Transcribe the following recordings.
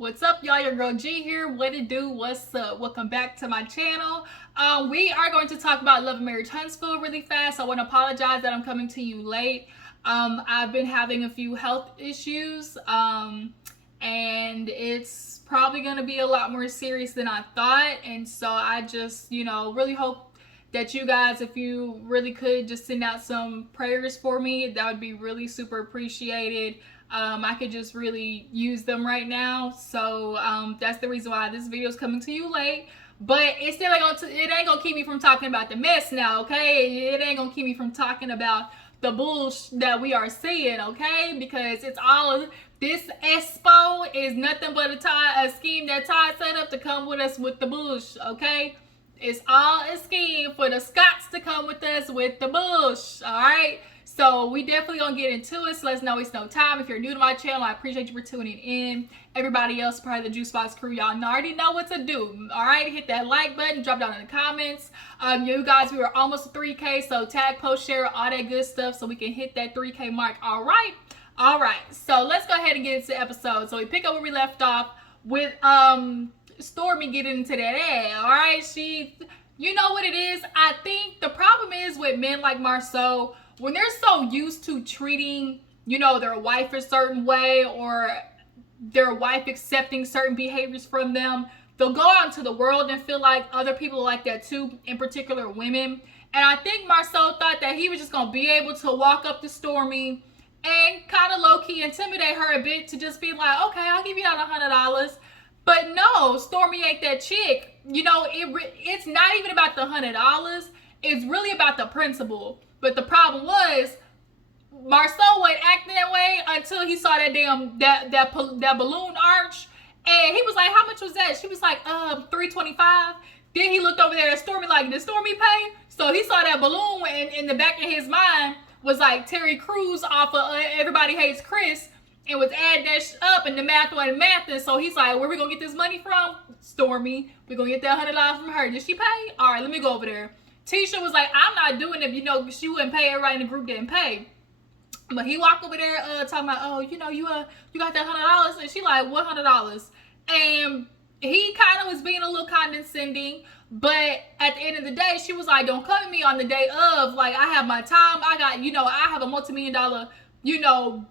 What's up, y'all? Your girl G here. What it do? What's up? Welcome back to my channel. We are going to talk about Love and Marriage Huntsville really fast. I want to apologize that I'm coming to you late. I've been having a few health issues, and it's probably going to be a lot more serious than I thought. And so I just, really hope that you guys, if you really could, just send out some prayers for me. That would be really super appreciated. I could just really use them right now. So that's the reason why this video is coming to you late. But it still ain't gonna keep me from talking about the mess now, okay? It ain't gonna keep me from talking about the bullshit that we are seeing, okay? Because it's all this expo is nothing but a scheme that Todd set up to come with us with the bullshit, okay? It's all a scheme for the Scots to come with us with the bullshit, all right? So we definitely gonna get into it. So let's not waste no time. If you're new to my channel, I appreciate you for tuning in. Everybody else, part of the Juice Box crew, y'all already know what to do. All right, hit that like button, drop down in the comments. You guys, we were almost at 3K, so tag, post, share, all that good stuff, so we can hit that 3K mark. All right. So let's go ahead and get into the episode. So we pick up where we left off with Stormi getting into that ad. All right, you know what it is. I think the problem is with men like Marceau. When they're so used to treating, their wife a certain way or their wife accepting certain behaviors from them, they'll go out into the world and feel like other people are like that too, in particular women. And I think Marceau thought that he was just going to be able to walk up to Stormi and kind of low-key intimidate her a bit to just be like, okay, I'll give you that $100. But no, Stormi ain't that chick. It's not even about the $100. It's really about the principle. But the problem was, Marceau wasn't acting that way until he saw that that balloon arch, and he was like, "How much was that?" She was like, $325. Then he looked over there at Stormi like, "Did Stormi pay?" So he saw that balloon, and in the back of his mind was like Terry Crews off of Everybody Hates Chris, and was adding that up, and the math wasn't mathing. So he's like, "Where we gonna get this money from?" Stormi, we gonna get that $100 from her. Did she pay? All right, let me go over there. Tisha was like, I'm not doing it, she wouldn't pay. Everybody in the group didn't pay. But he walked over there talking about, oh, you got that $100. And she like, what $100? And he kind of was being a little condescending. But at the end of the day, she was like, don't come at me on the day of. Like, I have my time. I got, I have a multi-million-dollar,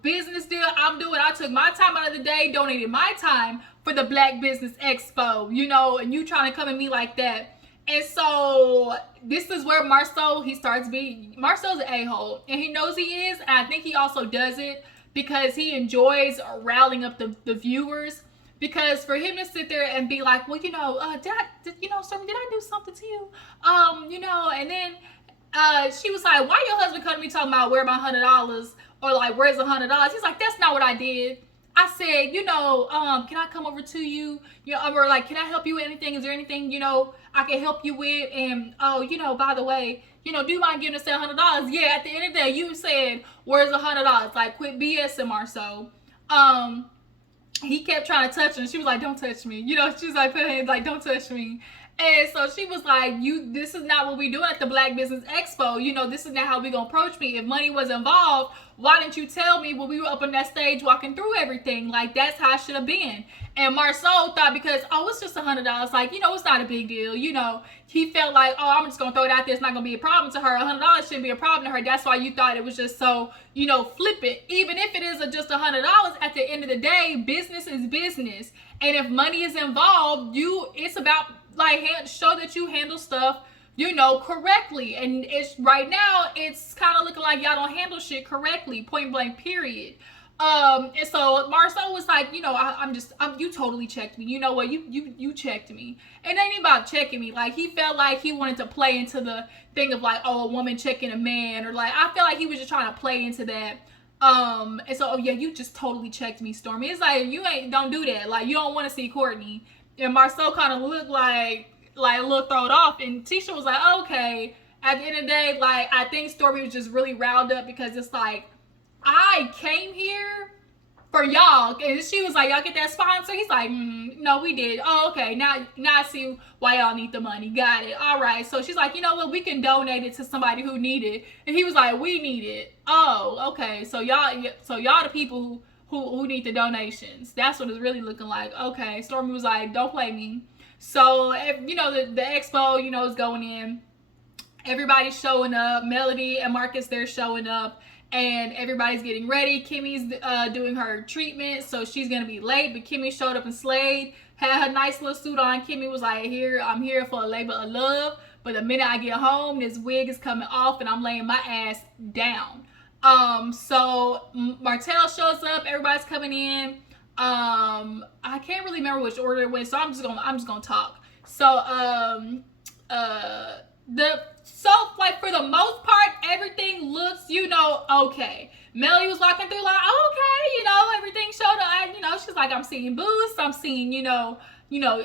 business deal I'm doing. I took my time out of the day, donated my time for the Blaque Business Expo, and you trying to come at me like that. And so this is where Marceau, Marceau's an a-hole, and he knows he is. And I think he also does it because he enjoys rallying up the viewers. Because for him to sit there and be like, well, Stormi, did I do something to you? And then she was like, why your husband come to me talking about where my $100 or like, where's the $100? He's like, that's not what I did. I said, can I come over to you? Or like, can I help you with anything? Is there anything, I can help you with? And, by the way, do you mind giving us that $100? Yeah, at the end of the day, you said, where's the $100? Like, quit BSing Marceau. He kept trying to touch her, and she was like, don't touch me. She was like, put her hands like, don't touch me. And so she was like, this is not what we do at the Blaque Business Expo. This is not how we gonna approach me. If money was involved, why didn't you tell me when we were up on that stage walking through everything? Like, that's how it should have been. And Marceau thought because, it's just $100. Like, it's not a big deal. He felt like, I'm just gonna throw it out there. It's not gonna be a problem to her. $100 shouldn't be a problem to her. That's why you thought it was just so, flippant. Even if it is just $100, at the end of the day, business is business. And if money is involved, it's about, like, show that you handle stuff, correctly. And right now, it's kind of looking like y'all don't handle shit correctly, point blank, period. And so Marceau was like, you totally checked me. You know what? You checked me. And it ain't about checking me. Like, he felt like he wanted to play into the thing of like, a woman checking a man, or like, I feel like he was just trying to play into that. And so, you just totally checked me, Stormi. It's like, don't do that. Like, you don't want to see Courtney. And Marceau kind of looked like a little thrown off. And Tisha was like, okay. At the end of the day, like, I think Stormi was just really riled up because it's like, I came here for y'all. And she was like, y'all get that sponsor? He's like, no, we did. Oh, okay. Now I see why y'all need the money. Got it. All right. So she's like, you know what? We can donate it to somebody who need it. And he was like, we need it. Oh, okay. So y'all the people who need the donations. That's what it's really looking like. Okay, Stormi was like, don't play me. So, you know, the expo, you know, is going in. Everybody's showing up. Melody and Marcus, they're showing up. And everybody's getting ready. Kimmy's doing her treatment, so she's going to be late. But Kimmy showed up and slayed. Had her nice little suit on. Kimmy was like, I'm here for a labor of love. But the minute I get home, this wig is coming off and I'm laying my ass down. So Martell shows up, everybody's coming in. I can't really remember which order it went, so I'm just gonna talk. So like for the most part, everything looks, you know, okay. Melody was walking through like, okay, you know, everything showed up. You know, she's like, I'm seeing booths, I'm seeing, you know,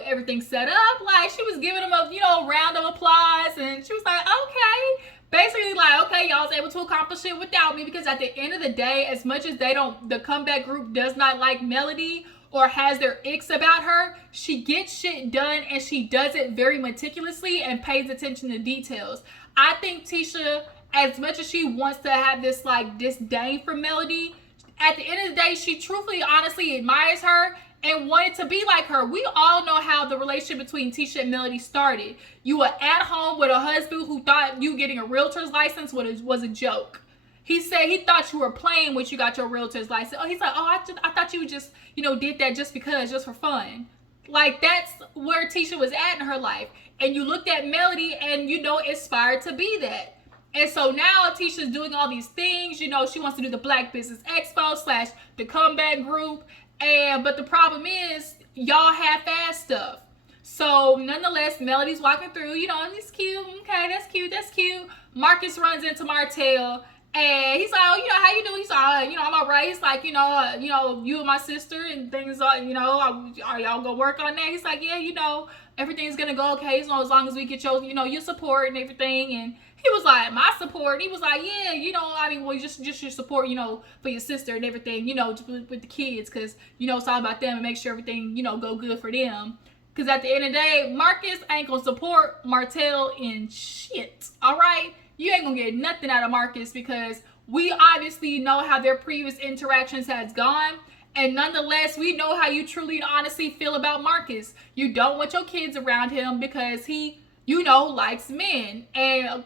everything set up. Like, she was giving them a, you know, round of applause, and she was like, okay. Basically, like, okay, y'all was able to accomplish it without me, because at the end of the day, as much as the comeback group does not like Melody or has their icks about her, she gets shit done, and she does it very meticulously and pays attention to details. I think Tisha, as much as she wants to have this, like, disdain for Melody, at the end of the day, she truthfully, honestly admires her and wanted to be like her. We all know how the relationship between Tisha and Melody started. You were at home with a husband who thought you getting a realtor's license was a joke. He said he thought you were playing when you got your realtor's license. Oh, he's like, oh, I thought you just, you know, did that just for fun. Like, that's where Tisha was at in her life. And you looked at Melody and, you know, aspired to be that. And so now Tisha's doing all these things. You know, she wants to do the Blaque Business Expo / the comeback group. But the problem is, y'all half-ass stuff. So nonetheless, Melody's walking through, you know, and it's cute. Okay, that's cute. Marcus runs into Martell, and he's like, oh, you know, how you doing? He's like, you know, I'm all right. He's like, you know, you and my sister and things, you know, are y'all gonna work on that? He's like, yeah, you know, everything's gonna go okay, as long as we get your, you know, your support and everything. And he was like, my support? He was like, yeah, you know, I mean, well, just your support, you know, for your sister and everything, you know, with the kids, because, you know, it's all about them and make sure everything, you know, go good for them. Because at the end of the day, Marcus ain't gonna support Martell in shit, all right? You ain't gonna get nothing out of Marcus, because we obviously know how their previous interactions has gone. And nonetheless, we know how you truly and honestly feel about Marcus. You don't want your kids around him because he, you know, likes men. And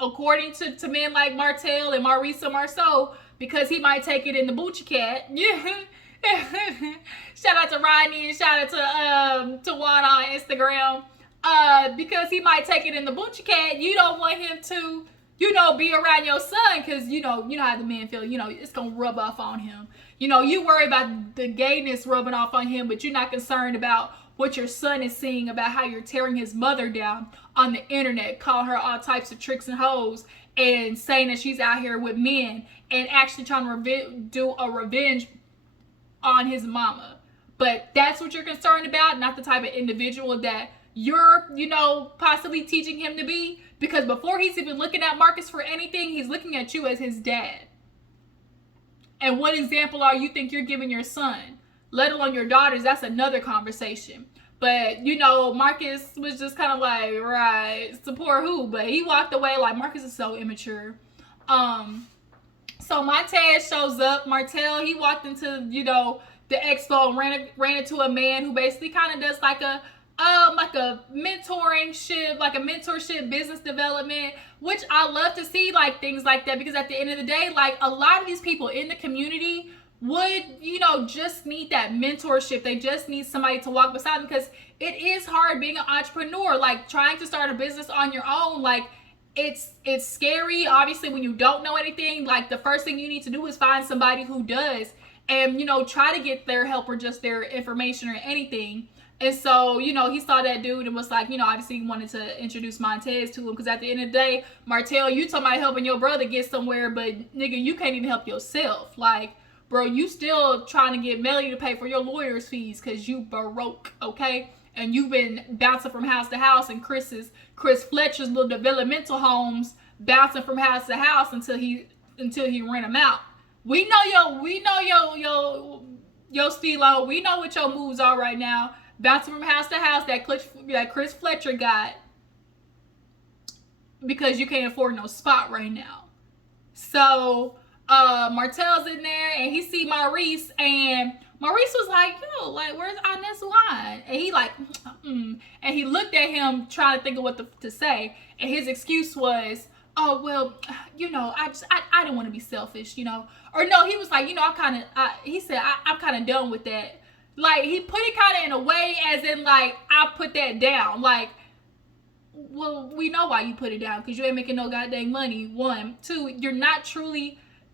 according to men like Martell and Marisa Marceau, because he might take it in the Boochie Cat. Yeah. Shout out to Rodney and shout out to Juan on Instagram. Because he might take it in the Boochie Cat, you don't want him to, you know, be around your son, because you know how the men feel, you know, it's gonna rub off on him. You know, you worry about the gayness rubbing off on him, but you're not concerned about what your son is seeing about how you're tearing his mother down on the internet, calling her all types of tricks and hoes, and saying that she's out here with men, and actually trying to do a revenge on his mama. But that's what you're concerned about, not the type of individual that you're, you know, possibly teaching him to be. Because before he's even looking at Marcus for anything, he's looking at you as his dad. And what example are you think you're giving your son? Let alone your daughters, that's another conversation. But, you know, Marcus was just kind of like, right, support who? But he walked away like, Marcus is so immature. So Montez shows up. Martell, he walked into, you know, the expo and ran into a man who basically kind of does like a mentorship, business development, which I love to see, like, things like that, because at the end of the day, like, a lot of these people in the community would, you know, just need that mentorship. They just need somebody to walk beside them, because it is hard being an entrepreneur, like, trying to start a business on your own. Like, it's scary, obviously, when you don't know anything. Like, the first thing you need to do is find somebody who does, and, you know, try to get their help or just their information or anything. And so, you know, he saw that dude and was like, you know, obviously he wanted to introduce Montez to him, because at the end of the day, Martell, you talking about helping your brother get somewhere, but nigga, you can't even help yourself. Like, bro, you still trying to get Melody to pay for your lawyer's fees because you broke, okay? And you've been bouncing from house to house in Chris Fletcher's little developmental homes, bouncing from house to house until he rent them out. We know your stilo. We know what your moves are right now. Bouncing from house to house that Chris Fletcher got, because you can't afford no spot right now. So Martell's in there, and he see Maurice, and Maurice was like, yo, like, where's Inest's wine? And he like, and he looked at him trying to think of what to say, and his excuse was, oh, well, you know, I didn't want to be selfish, you know. Or no, he was like, you know, he said, I'm kind of done with that. Like, he put it kind of in a way as in, like, I put that down. Like, well, we know why you put it down, because you ain't making no goddamn money, one. Two,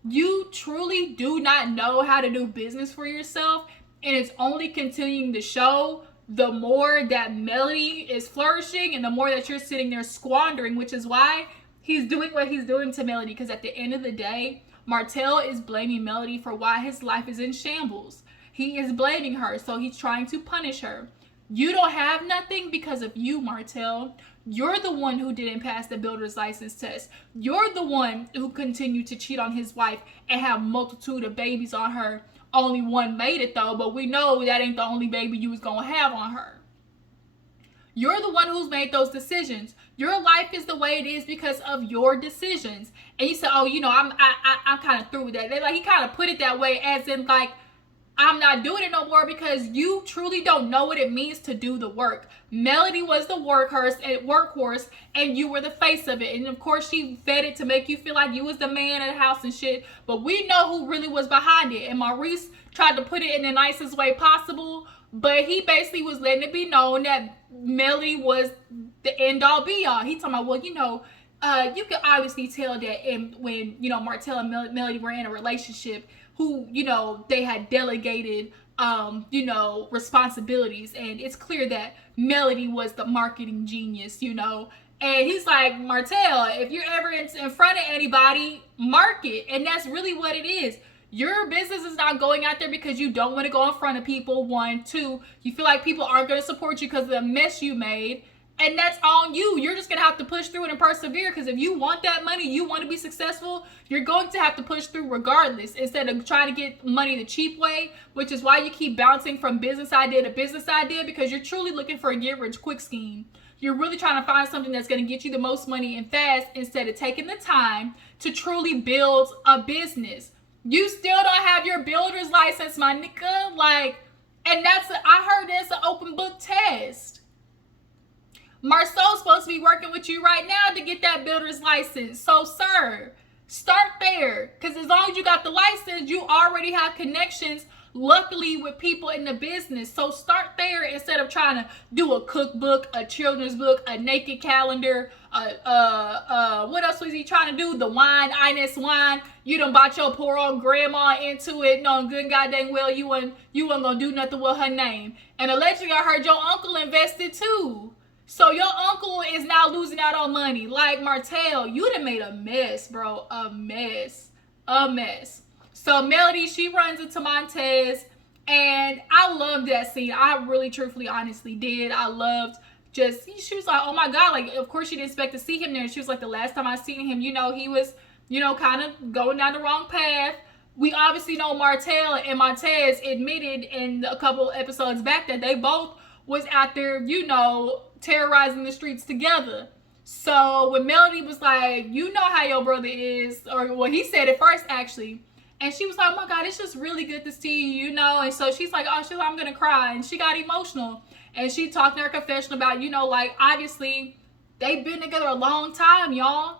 you truly do not know how to do business for yourself, and it's only continuing to show the more that Melody is flourishing and the more that you're sitting there squandering, which is why he's doing what he's doing to Melody, because at the end of the day, Martell is blaming Melody for why his life is in shambles. He is blaming her, so he's trying to punish her. You don't have nothing because of you, Martell. You're the one who didn't pass the builder's license test. You're the one who continued to cheat on his wife and have multitude of babies on her. Only one made it though, but we know that ain't the only baby you was gonna have on her. You're the one who's made those decisions. Your life is the way it is because of your decisions. And you said, oh, you know, I'm kind of through with that. He kind of put it that way, as in like, I'm not doing it no more, because you truly don't know what it means to do the work. Melody was the workhorse, and you were the face of it. And of course, she fed it to make you feel like you was the man of the house and shit. But we know who really was behind it. And Maurice tried to put it in the nicest way possible, but he basically was letting it be known that Melody was the end all be all. He talking about, well, you know, you can obviously tell that when, you know, Martell and Melody were in a relationship, who, you know, they had delegated, you know, responsibilities. And it's clear that Melody was the marketing genius, you know. And he's like, Martell, if you're ever in front of anybody, market. And that's really what it is. Your business is not going out there because you don't want to go in front of people, one. Two, you feel like people aren't going to support you because of the mess you made. And that's on you. You're just going to have to push through it and persevere, because if you want that money, you want to be successful, you're going to have to push through regardless, instead of trying to get money the cheap way, which is why you keep bouncing from business idea to business idea, because you're truly looking for a get-rich-quick scheme. You're really trying to find something that's going to get you the most money and fast, instead of taking the time to truly build a business. You still don't have your builder's license, my nigga. Like, and I heard that's an open book test. Marceau's supposed to be working with you right now to get that builder's license. So, sir, start there. Because as long as you got the license, you already have connections, luckily, with people in the business. So start there instead of trying to do a cookbook, a children's book, a naked calendar. What else was he trying to do? The wine, Inest wine. You done bought your poor old grandma into it, knowing good and goddamn well you wasn't gonna do nothing with her name. And allegedly, I heard your uncle invested too. So your uncle is now losing out on money. Like, Martell, you done made a mess, bro. A mess. So Melody, she runs into Montez, and I loved that scene. I really, truthfully, honestly did. I loved she was like, oh my God, like, of course she didn't expect to see him there. She was like, the last time I seen him, you know, he was, you know, kind of going down the wrong path. We obviously know Martell and Montez admitted in a couple episodes back that they both was out there, you know, terrorizing the streets together. So when Melody was like, you know how your brother is, or well, he said it first actually, and she was like, oh my God, it's just really good to see you, you know. And so she's like, I'm gonna cry, and she got emotional, and she talked in her confession about, you know, like, obviously they've been together a long time, y'all.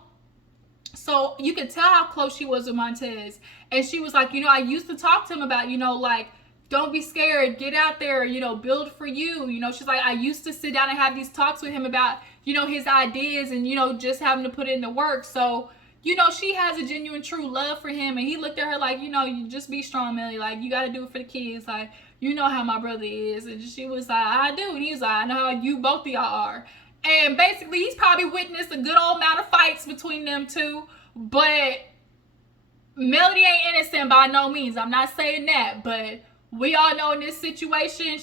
So you could tell how close she was with Montez. And she was like, you know, I used to talk to him about, you know, like, don't be scared, get out there, you know, build for you. You know, she's like, I used to sit down and have these talks with him about, you know, his ideas and, you know, just having to put it into work. So, you know, she has a genuine, true love for him. And he looked at her like, you know, you just be strong, Melly. Like, you got to do it for the kids. Like, you know how my brother is. And she was like, I do. And he was like, I know how you both of y'all are. And basically, he's probably witnessed a good old amount of fights between them two. But Melody ain't innocent by no means. I'm not saying that. But we all know in this situation,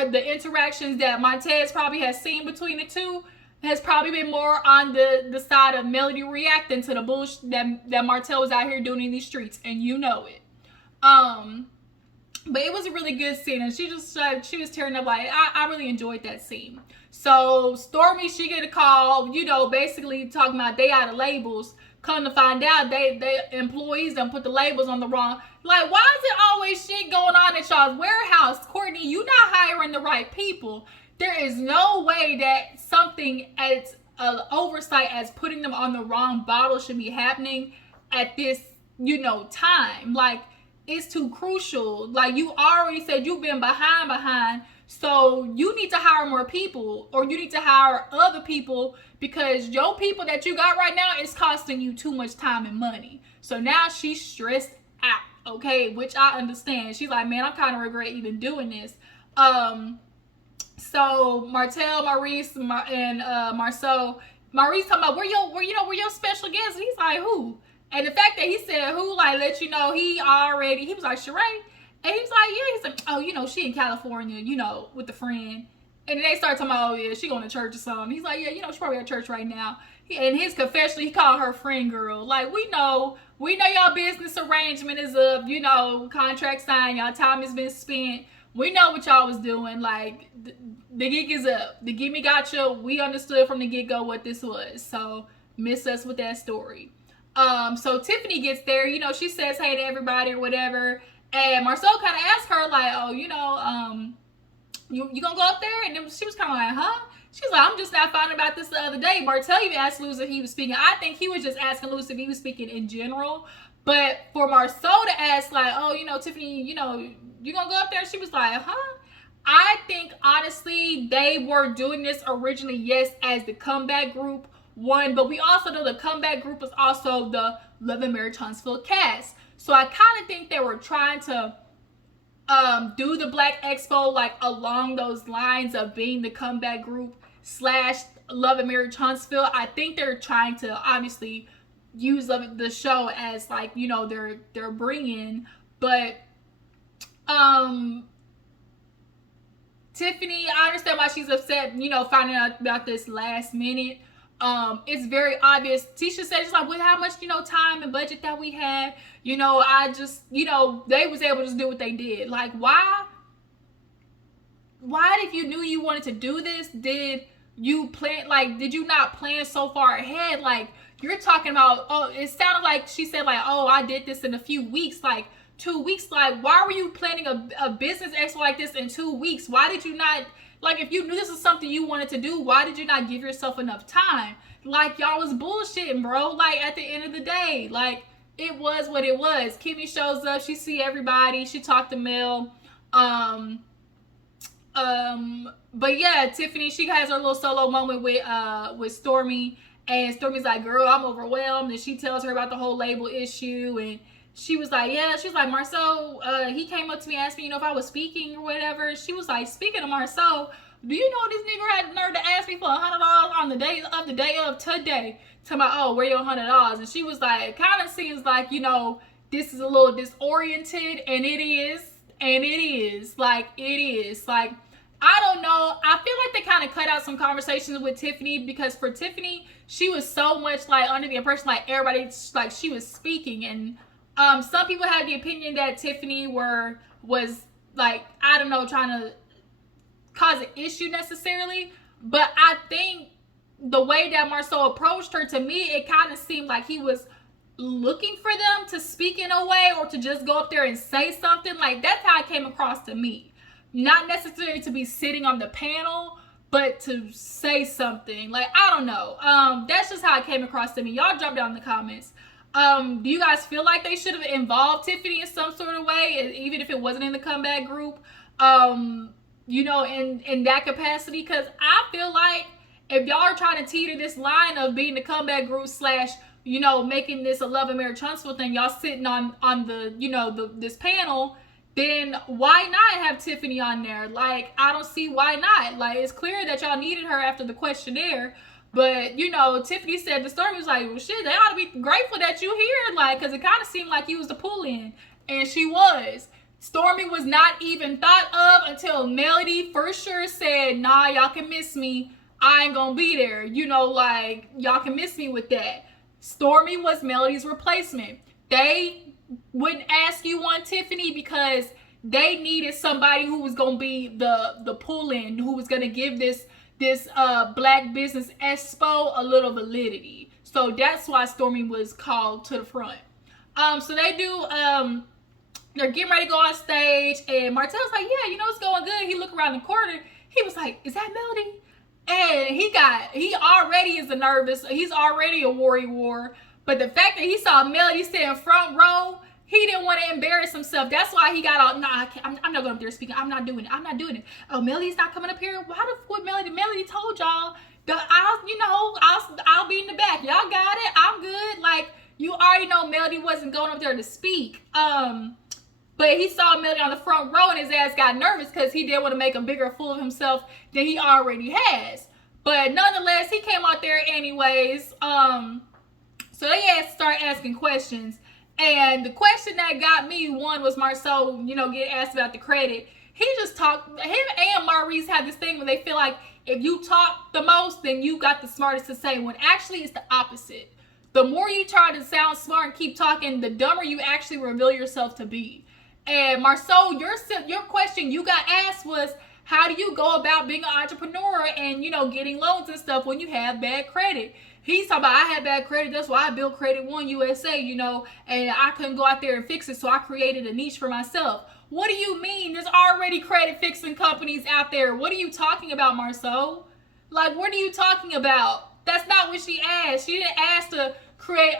the interactions that Montez probably has seen between the two has probably been more on the side of Melody reacting to the bullshit that Martell was out here doing in these streets, and you know it. But it was a really good scene, and she was tearing up. Like, I really enjoyed that scene. So Stormi, she get a call, you know, basically talking about they out of labels, Come to find out, they employees done put the labels on the wrong. Like, why is it always shit going on at y'all's warehouse? Courtney, you not hiring the right people. There is no way that something as an oversight as putting them on the wrong bottle should be happening at this, time. Like, it's too crucial. Like, you already said you've been behind. So you need to hire more people, or you need to hire other people, because your people that you got right now is costing you too much time and money. So now she's stressed out, okay? Which I understand. She's like, man, I kind of regret even doing this. So Martell, Maurice, and Marceau. Maurice talking about where your special guest? And he's like, who? And the fact that he said who, like, let you know he was like, Sheree. And he was like, yeah. He's like, oh, she in California, with the friend. And then they start talking about, oh yeah, she going to church or something. He's like, yeah, she probably at church right now. In his confession, he called her friend girl. Like, we know y'all business arrangement is up, contract signed, y'all time has been spent. We know what y'all was doing. Like, the gig is up. The gimme gotcha. We understood from the get-go what this was. So, miss us with that story. So Tiffany gets there, she says hey to everybody or whatever. And Marceau kind of asked her, like, oh, you gonna go up there? And then she was kind of like, huh? She's like, I'm just not finding about this the other day. Martell even asked Luz if he was speaking. I think he was just asking Luz if he was speaking in general. But for Marceau to ask, like, oh, Tiffany, you gonna go up there? She was like, huh? I think, honestly, they were doing this originally, yes, as the comeback group one. But we also know the comeback group is also the Love and Marriage Huntsville cast. So I kind of think they were trying to do the Blaque Expo like along those lines of being the comeback group / Love and Marriage Huntsville. I think they're trying to obviously use the show as like, they're bringing. But Tiffany, I understand why she's upset, finding out about this last minute. It's very obvious. Tisha said, it's like, with how much, time and budget that we had, I just, they was able to just do what they did. Like, why, if you knew you wanted to do this, did you plan, like, did you not plan so far ahead? Like, you're talking about, oh, it sounded like she said, like, oh, I did this in a few weeks, like 2 weeks. Like, why were you planning a business expo like this in 2 weeks? Why did you not, like, if you knew this was something you wanted to do, why did you not give yourself enough time? Like, y'all was bullshitting, bro. Like, at the end of the day, like, it was what it was. Kimmy shows up. She see everybody. She talked to Mel. But yeah, Tiffany, she has her little solo moment with Stormi. And Stormi's like, girl, I'm overwhelmed. And she tells her about the whole label issue. And she was like, yeah. She's like, Marceau, he came up to me, asked me, if I was speaking or whatever. She was like, speaking of Marceau, do you know this nigga had the nerve to ask me for $100 on the day of today? Talking about, oh, where your $100? And she was like, it kind of seems like, this is a little disoriented, and it is. Like, it is. Like, I don't know. I feel like they kind of cut out some conversations with Tiffany, because for Tiffany, she was so much, like, under the impression, like, everybody, like, she was speaking. And some people had the opinion that Tiffany was, like, I don't know, trying to cause an issue necessarily. But I think the way that Marceau approached her, to me, it kind of seemed like he was looking for them to speak in a way, or to just go up there and say something. Like, that's how it came across to me. Not necessarily to be sitting on the panel, but to say something. Like, I don't know. That's just how it came across to me. Y'all drop down in the comments. Do you guys feel like they should have involved Tiffany in some sort of way, even if it wasn't in the comeback group? In that capacity? Because I feel like if y'all are trying to teeter this line of being the comeback group / making this a Love and Marriage Huntsville thing, y'all sitting on the, this panel, then why not have Tiffany on there? Like, I don't see why not. Like, it's clear that y'all needed her after the questionnaire. But, Tiffany said, the story was like, well, shit, they ought to be grateful that you here. Like, because it kind of seemed like you was the pull-in. And she was. Stormi was not even thought of until Melody for sure said, nah, y'all can miss me. I ain't gonna be there. Like, y'all can miss me with that. Stormi was Melody's replacement. They wouldn't ask you on Tiffany because they needed somebody who was gonna be the pull-in, who was gonna give this Blaque Business Expo a little validity. So So that's why Stormi was called to the front. So they do, they're getting ready to go on stage, and Martell's like, yeah, it's going good. He looked around the corner. He was like, is that Melody? And he already is a nervous. He's already a war. But the fact that he saw Melody stand front row, he didn't want to embarrass himself. That's why he got all, I'm not going up there speaking. I'm not doing it. Oh, Melody's not coming up here. Why the fuck Melody? Melody told y'all that I'll be in the back. Y'all got it. I'm good. Like, you already know Melody wasn't going up there to speak. But he saw Melody on the front row, and his ass got nervous because he didn't want to make a bigger fool of himself than he already has. But nonetheless, he came out there anyways. So they had to start asking questions. And the question that got me, one, was Marceau, get asked about the credit. He just talked, him and Maurice have this thing where they feel like if you talk the most, then you got the smartest to say, when actually it's the opposite. The more you try to sound smart and keep talking, the dumber you actually reveal yourself to be. And Marceau, your question you got asked was, how do you go about being an entrepreneur and, getting loans and stuff when you have bad credit? He's talking about, I had bad credit. That's why I built Credit One USA, and I couldn't go out there and fix it. So I created a niche for myself. What do you mean? There's already credit fixing companies out there. What are you talking about, Marceau? Like, what are you talking about? That's not what she asked. She didn't ask to create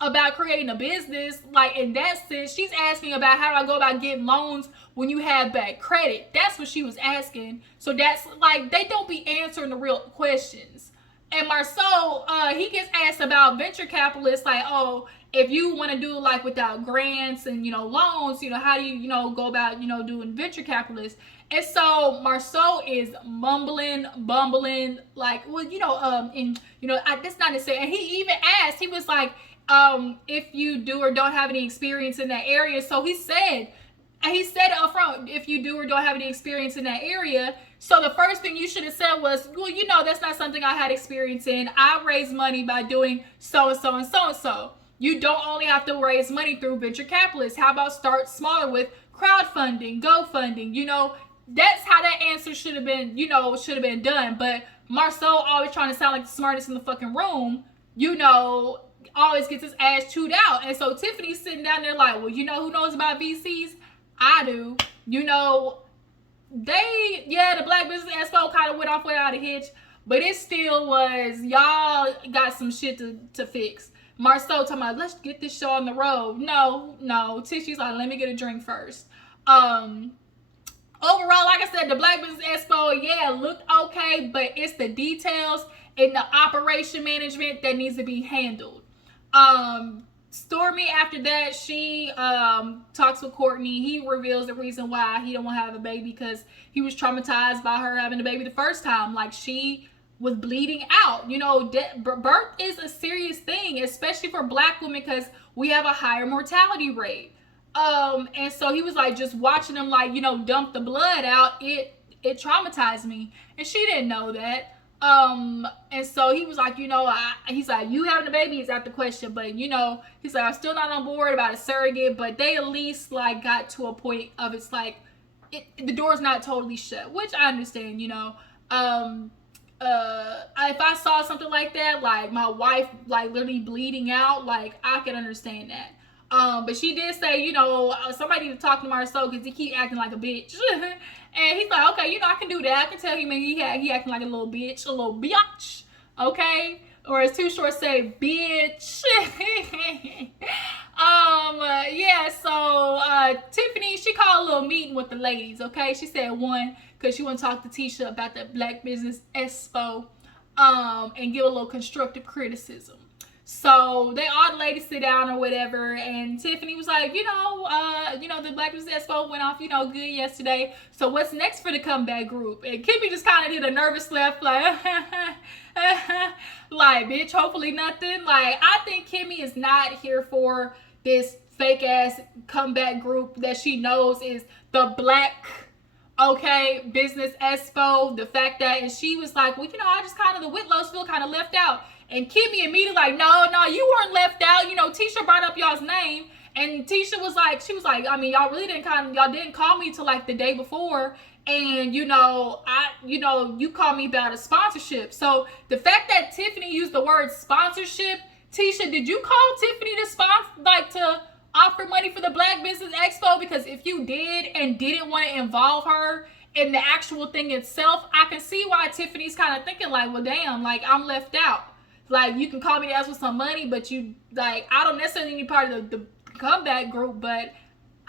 about creating a business. Like, in that sense, she's asking about how do I go about getting loans when you have bad credit. That's what she was asking. So that's like, they don't be answering the real questions. And Marceau, he gets asked about venture capitalists, like, oh, if you want to do like without grants and loans, how do you go about doing venture capitalists? And so Marceau is bumbling, like, well, that's not necessary. And he even asked, he was like, if you do or don't have any experience in that area. So he said up front, if you do or don't have any experience in that area. So the first thing you should have said was, well, that's not something I had experience in. I raise money by doing so and so and so and so. You don't only have to raise money through venture capitalists. How about start smaller with crowdfunding, GoFunding? That's how that answer should have been done. But Marceau, always trying to sound like the smartest in the fucking room, always gets his ass chewed out. And so Tiffany's sitting down there like, well, who knows about VCs? I do. The Blaque Business Expo kind of went off without a hitch, but it still was, y'all got some shit to fix. Marceau talking about, let's get this show on the road. No. Tishy's like, let me get a drink first. Overall, like I said, the Blaque Business Expo, looked okay, but it's the details and the operation management that needs to be handled. Stormi, after that, she talks with Courtney. He reveals the reason why he don't want to have a baby, because he was traumatized by her having a baby the first time. Like, she was bleeding out. Birth is a serious thing, especially for Black women, because we have a higher mortality rate. And so he was like, just watching them, like, dump the blood out, it traumatized me. And she didn't know that. And so he was like, he's like, you having a baby is out the question, but he's like, I'm still not on board about a surrogate, but they at least like got to a point of, it's like, the door's not totally shut, which I understand, if I saw something like that, like my wife, like literally bleeding out, like I could understand that. But she did say, somebody need to talk to Marceau because he keep acting like a bitch. And he's like, okay, I can do that. I can tell him he acting like a little bitch, okay? Or as Too Short say, bitch. So Tiffany, she called a little meeting with the ladies, okay? She said one, because she want to talk to Tisha about the Blaque Business Expo, and give a little constructive criticism. So all the ladies sit down or whatever, and Tiffany was like, the Blaque Business Expo went off, good yesterday. So what's next for the comeback group? And Kimmy just kind of did a nervous laugh, like, like, bitch, hopefully nothing. Like, I think Kimmy is not here for this fake ass comeback group that she knows is the Blaque Business Expo. The fact that, and she was like, well, I just kind of, the Whitlows feel kind of left out. And Kimmy immediately like, no, you weren't left out. Tisha brought up y'all's name. And Tisha was like, I mean, y'all really y'all didn't call me till like the day before. And you called me about a sponsorship. So the fact that Tiffany used the word sponsorship, Tisha, did you call Tiffany to to offer money for the Blaque Business Expo? Because if you did and didn't want to involve her in the actual thing itself, I can see why Tiffany's kind of thinking like, well, damn, like I'm left out. Like you can call me to ask for some money, but I don't necessarily need part of the comeback group, but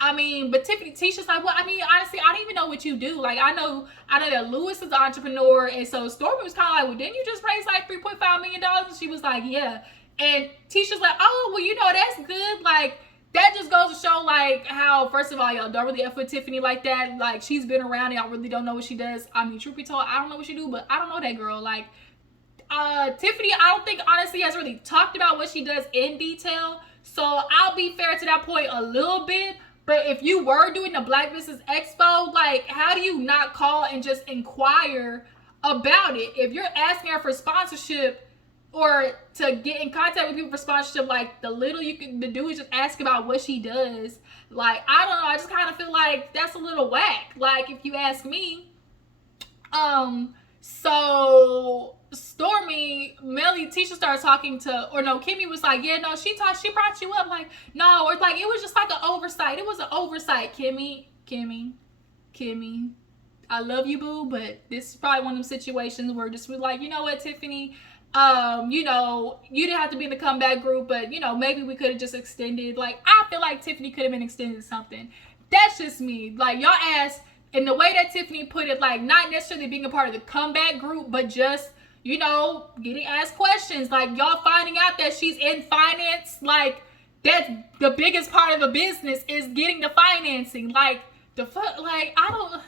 I mean, but Tisha's like, well, I mean, honestly, I don't even know what you do. Like, I know that Lewis is an entrepreneur, and so Stormi was kind of like, well, didn't you just raise like $3.5 million? And she was like, yeah. And Tisha's like, oh, well, that's good. Like, that just goes to show like how, first of all, y'all don't really F with Tiffany like that. Like, she's been around and y'all really don't know what she does. I mean, truth be told, I don't know what she do, but I don't know that girl. Like, Tiffany, I don't think honestly has really talked about what she does in detail. So I'll be fair to that point a little bit. But if you were doing the Blaque Business Expo, like, how do you not call and just inquire about it? If you're asking her for sponsorship or to get in contact with people for sponsorship, like, the little you can do is just ask about what she does. Like, I don't know. I just kind of feel like that's a little whack. Like, if you ask me. So Stormi, Tisha started talking to, or no, Kimmy was like, yeah, no, she brought you up, like, no, or like, it was just like an oversight. It was an oversight, Kimmy, I love you, boo, but this is probably one of them situations where just we're like, you know what, Tiffany, you didn't have to be in the comeback group, but, maybe we could have just extended. Like, I feel like Tiffany could have been extended something. That's just me. Like, y'all asked, and the way that Tiffany put it, like, not necessarily being a part of the comeback group, but just, getting asked questions. Like, y'all finding out that she's in finance. Like, that's the biggest part of a business is getting the financing. Like, I don't,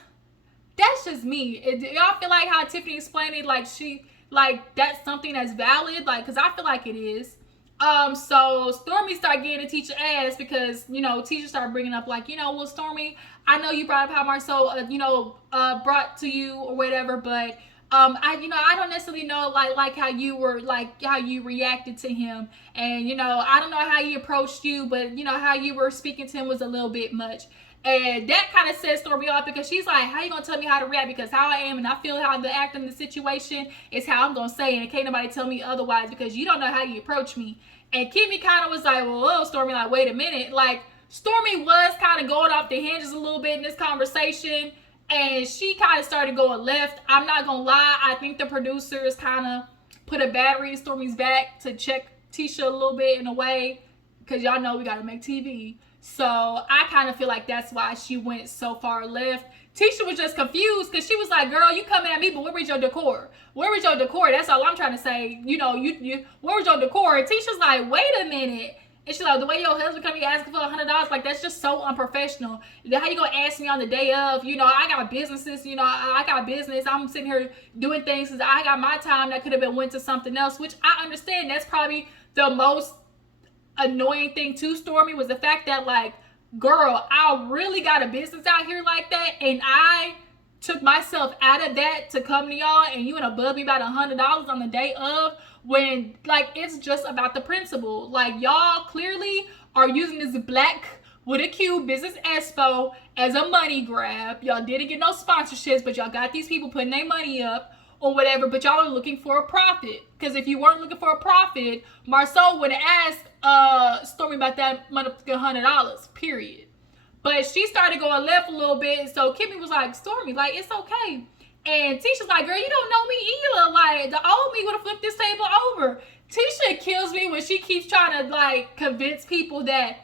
that's just me. Y'all feel like how Tiffany explained it, like, that's something that's valid? Like, because I feel like it is. So Stormi started getting to Tisha ass because, Tisha started bringing up, like, well, Stormi, I know you brought up how Marceau, brought to you or whatever, but, I don't necessarily know, like how you were, like, how you reacted to him. And, I don't know how he approached you, but, how you were speaking to him was a little bit much. And that kind of sets Stormi off because she's like, how you going to tell me how to react? Because how I am and I feel how to act in the situation is how I'm going to say it. And can't nobody tell me otherwise because you don't know how you approach me. And Kimmy kind of was like, well, Stormi, like, wait a minute. Like, Stormi was kind of going off the hinges a little bit in this conversation. And she kind of started going left. I'm not going to lie. I think the producers kind of put a battery in Stormi's back to check Tisha a little bit in a way. Because y'all know we got to make TV. So I kind of feel like that's why she went so far left. Tisha was just confused because she was like, girl, you coming at me, but where was your decor? Where was your decor? That's all I'm trying to say. Where was your decor? And Tisha's like, wait a minute. And she's like, the way your husband come here asking for $100, like, that's just so unprofessional. Then how you gonna ask me on the day of, I got businesses, I got business. I'm sitting here doing things because I got my time that could have been went to something else, which I understand. That's probably the most annoying thing to Stormi was the fact that, like, girl, I really got a business out here like that, and I took myself out of that to come to y'all, and you went above me about $100 on the day of, when, like, it's just about the principle. Like, y'all clearly are using this Blaque with a Q Business Expo as a money grab. Y'all didn't get no sponsorships, but y'all got these people putting their money up or whatever, but y'all are looking for a profit. Because if you weren't looking for a profit, Marceau would have asked Stormi about that $100, period. But she started going left a little bit, so Kimmy was like, Stormi, like, it's okay. And Tisha's like, girl, you don't know me either. Like, the old me would have flipped this table over. Tisha kills me when she keeps trying to, like, convince people that,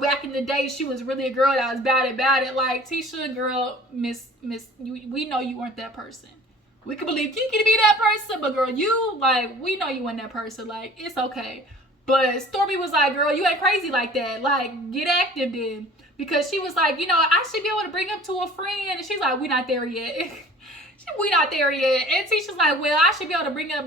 back in the day, she was really a girl that was about it. Like, Tisha, girl, we know you weren't that person. We can believe Kiki to be that person, but girl, we know you weren't that person. Like, it's okay. But Stormi was like, girl, you ain't crazy like that. Like, get active then. Because she was like, I should be able to bring up to a friend. And she's like, we not there yet. We not there yet. And Tisha's like, well, I should be able to bring up,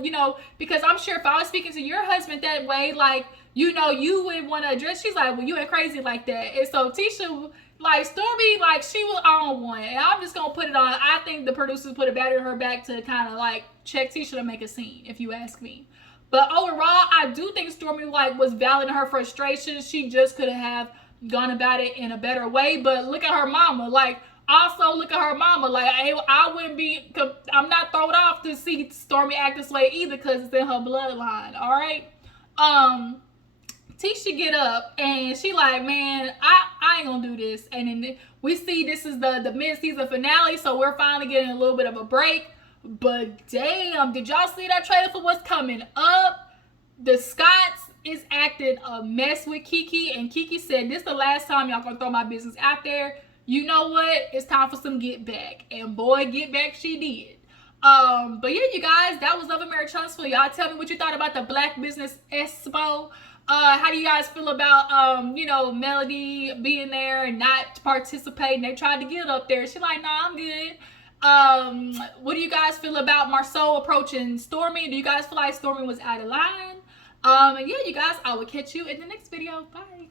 because I'm sure if I was speaking to your husband that way, like, you would want to address. She's like, well, you ain't crazy like that. And so Tisha, like, Stormi, like, she was on one. And I'm just going to put it on. I think the producers put a battery in her back to kind of, like, check Tisha to make a scene, if you ask me. But overall, I do think Stormi, like, was valid in her frustration. She just could have gone about it in a better way. But look at her mama. Like, also look at her mama. Like, I wouldn't be, I'm not thrown off to see Stormi act this way either, because it's in her bloodline. All right. Tisha get up and she like, man, I ain't gonna do this. And then we see this is the mid-season finale, so we're finally getting a little bit of a break. But damn, did y'all see that trailer for what's coming up? The Scotts is acting a mess with Kiki, and Kiki said, this is the last time y'all gonna throw my business out there. You know what? It's time for some get back. And boy, get back she did. But yeah, you guys, that was Love and Marriage Huntsville. Y'all tell me what you thought about the Blaque Business Expo. How do you guys feel about, you know, Melody being there and not participating? They tried to get up there. She's like, nah, I'm good. What do you guys feel about Marceau approaching Stormi? Do you guys feel like Stormi was out of line? And yeah, you guys, I will catch you in the next video. Bye.